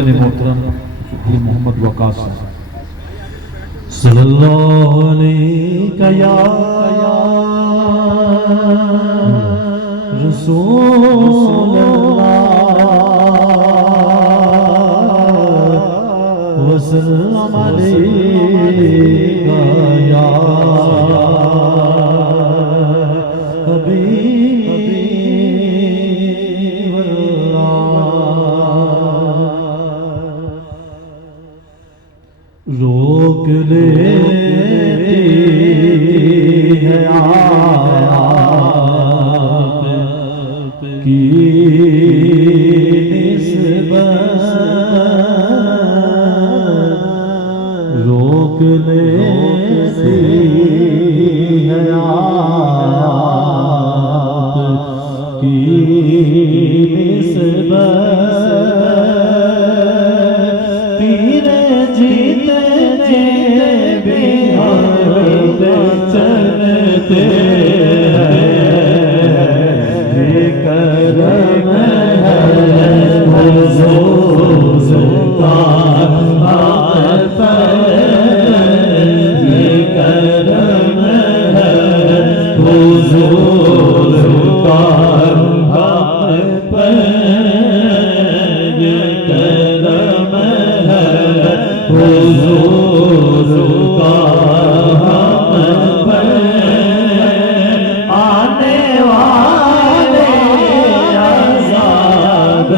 मुर्तज़ा मोहतरम अली मोहम्मद वकास सल्लल्लाहु अलैहि या रसूल अल्लाह वसल्लम अलैका या हबीब अल्लाह। रोक लेती है आप की निस्बत, रोक लेती है आप की निस्बत। पीरे जीते जी भी चलते हैं, करम है हुजूर का आप पर, ये करम है हुजूर का आप पर, ये करम है हुजूर का हम पर। आने वाले अज़ाब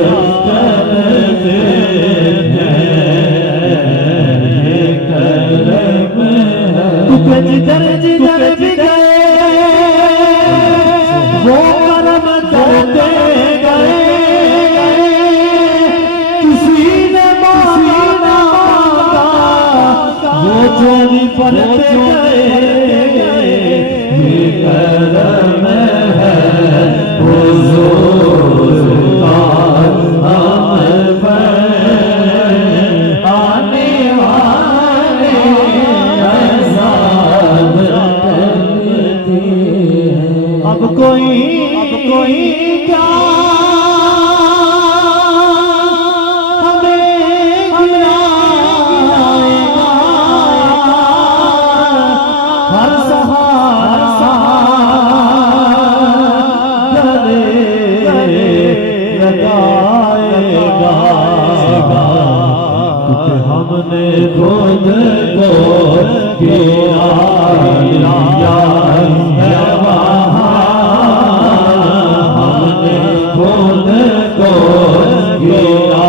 करते हैं, ये करम है। जिधर जिधर भी गए वो करम करते गए, किसी ने मांगा वो जो भी पढ़ते गए, ये करम है हुजूर का हम पर। आने वाले अज़ाब करते हैं। अब कोई क्या हमने खुद को किया है वहाँ, हमने खुद को किया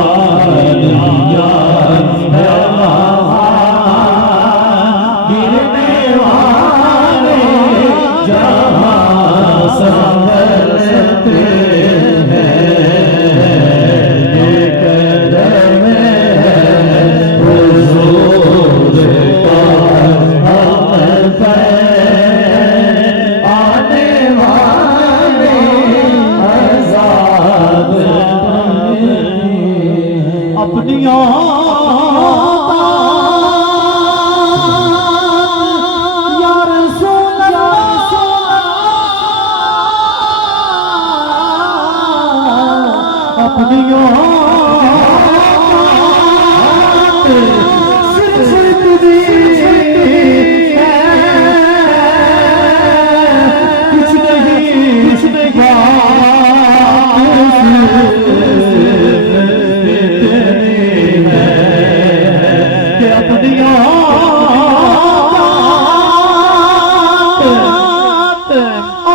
है वहाँ। गिरने वाले जहाँ संभलते हैं, ये करम है हुजूर का हम पर। आने वाले अज़ाब अपनी या रसूल अल्लाह, अपनी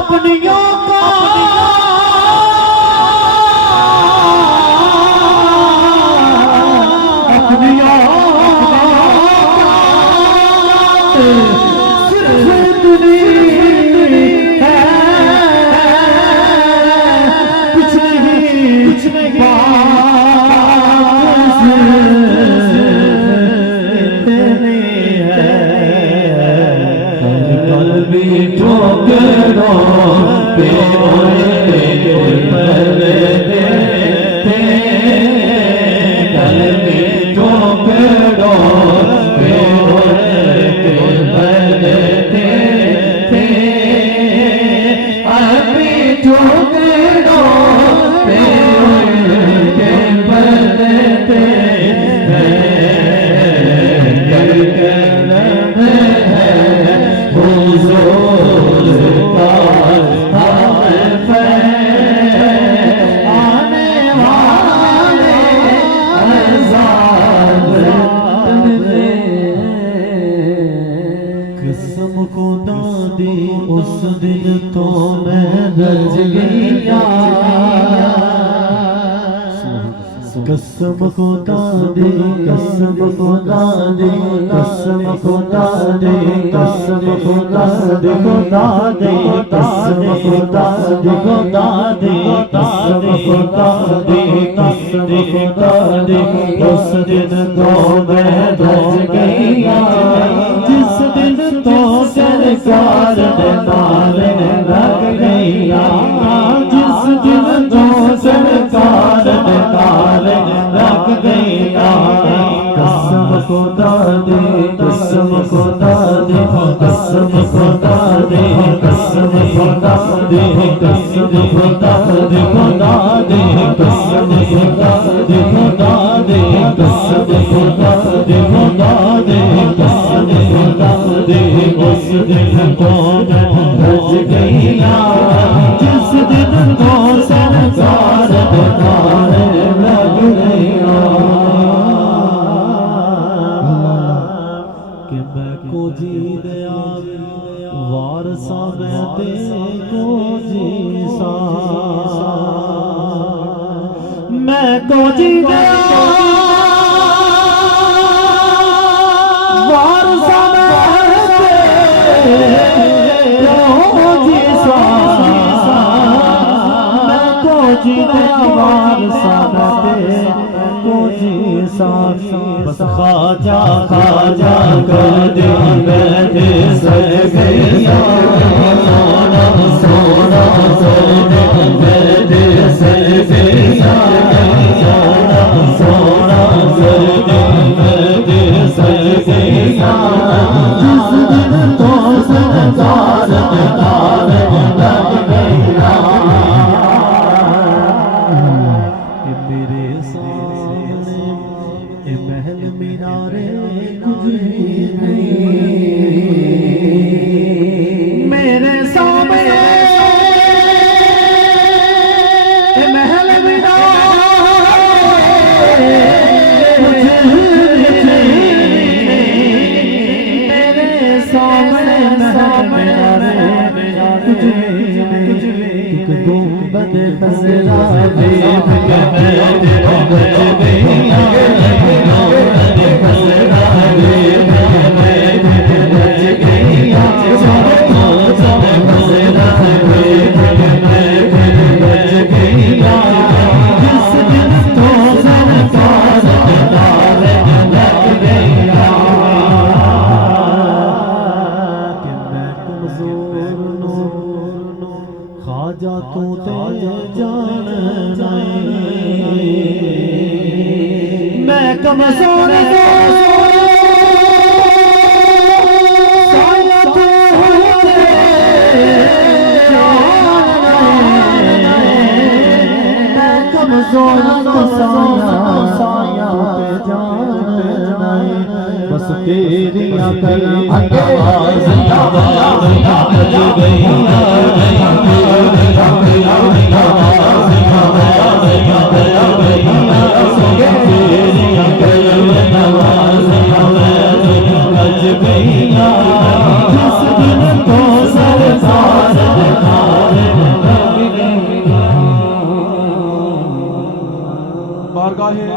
अपनियों का अपनियों कसम खुदा दे कसम खुदा दे कसम खुदा दे कसम खुदा दे खुदा दे कसम खुदा दे खुदा दे कसम खुदा दे कसम खुदा दे उस दिन तो मैं बच गया जिस दिन तो सरकार ने नारे लग गया जिस दिन तो सरकार ने नारे लग गया कसम खुदा दे कसम खुदा दे कसम खुदा दे कसम खुदा दे कसम खुदा दे खुदा दे कसम खुदा दे खुदा दे कसम खुदा दे खुदा दे कसम खुदा दे उस दिन तो मैं बच गया जिस दिन तो सरकार ने नारे लग गया कि मैं को जी दया वारसा मैं ते को जी सा मैं को जी दया वारसा मैं ते को जी सा मैं को जी दया वारसा मैं ते को जी सा बस खाजा खाजा कर दे बैठे सर गया सोना सोना सोना बैठे सर गया सोना सोना सर बैठे सर गया जिस दिन तो सरकार ने नारे लग गया मेरे सामने महल मीनारे कुछ भी नहीं मेरे सामने महल मीनारे कुछ नहीं मेरे सामने महल मीनारे कुछ नहीं गुंबद खसरा देख के खाजा तू ते जान मैं कमजोर साया तू मैं कमजोर साया पे जान बस तेरी आवाज़ बज गई बारगाहे